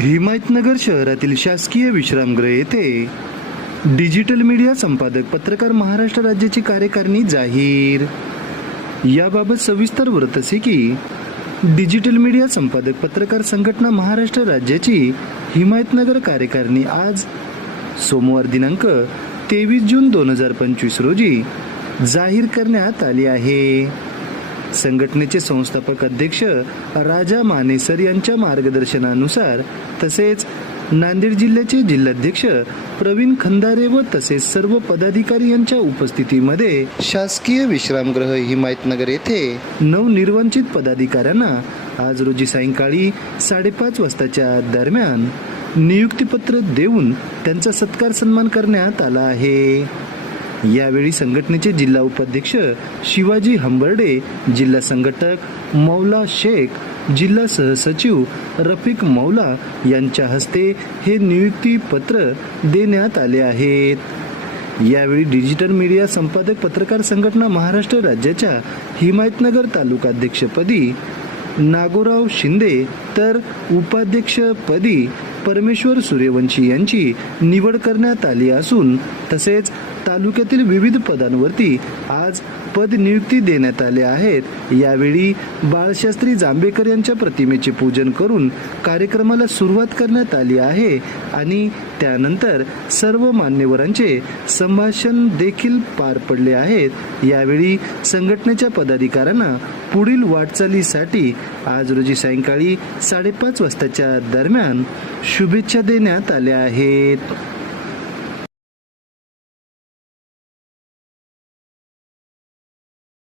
हिमायतनगर शहरातील शासकीय विश्रामगृह येथे डिजिटल मीडिया संपादक पत्रकार महाराष्ट्र राज्याची कार्यकारिणी जाहीर. याबाबत सविस्तर वृत्त असे की डिजिटल मीडिया संपादक पत्रकार संघटना महाराष्ट्र राज्याची हिमायतनगर कार्यकारिणी आज सोमवार दिनांक तेवीस जून दोन हजार पंचवीस रोजी जाहीर करण्यात आली आहे. संघटनेचे संस्थापक अध्यक्ष राजा मानेसर यांच्या मार्गदर्शनानुसार तसेच नांदेड जिल्ह्याचे जिल्हाध्यक्ष प्रवीण खंदारे व तसेच सर्व पदाधिकारी यांच्या उपस्थितीमध्ये शासकीय विश्रामगृह हिमायतनगर येथे नवनिर्वांचित पदाधिकाऱ्यांना आज रोजी सायंकाळी साडेपाच वाजताच्या दरम्यान नियुक्तीपत्र देऊन त्यांचा सत्कार सन्मान करण्यात आला आहे. यावेळी संघटनेचे जिल्हा उपाध्यक्ष शिवाजी हंबर्डे जिल्हा संघटक मौला शेख जिल्हा सहसचिव रफिक मौला यांच्या हस्ते हे नियुक्ती पत्र देण्यात आले आहेत. यावेळी डिजिटल मीडिया संपादक पत्रकार संघटना महाराष्ट्र राज्याच्या हिमायतनगर तालुकाध्यक्षपदी नागोराव शिंदे तर उपाध्यक्षपदी परमेश्वर सूर्यवंशी यांची निवड करण्यात आली असून तसेच तालुक्यातील विविध पदांवरती आज पद नियुक्ती देण्यात आले आहेत. यावेळी बाळशास्त्री जांभेकर यांच्या प्रतिमेचे पूजन करून कार्यक्रमाला सुरुवात करण्यात आली आहे आणि त्यानंतर सर्व मान्यवरांचे संभाषण देखील पार पडले आहेत. यावेळी संघटनेच्या पदाधिकाऱ्यांना पुढील वाटचालीसाठी आज रोजी सायंकाळी साडेपाच वाजताच्या दरम्यान शुभेच्छा देण्यात आल्या आहेत.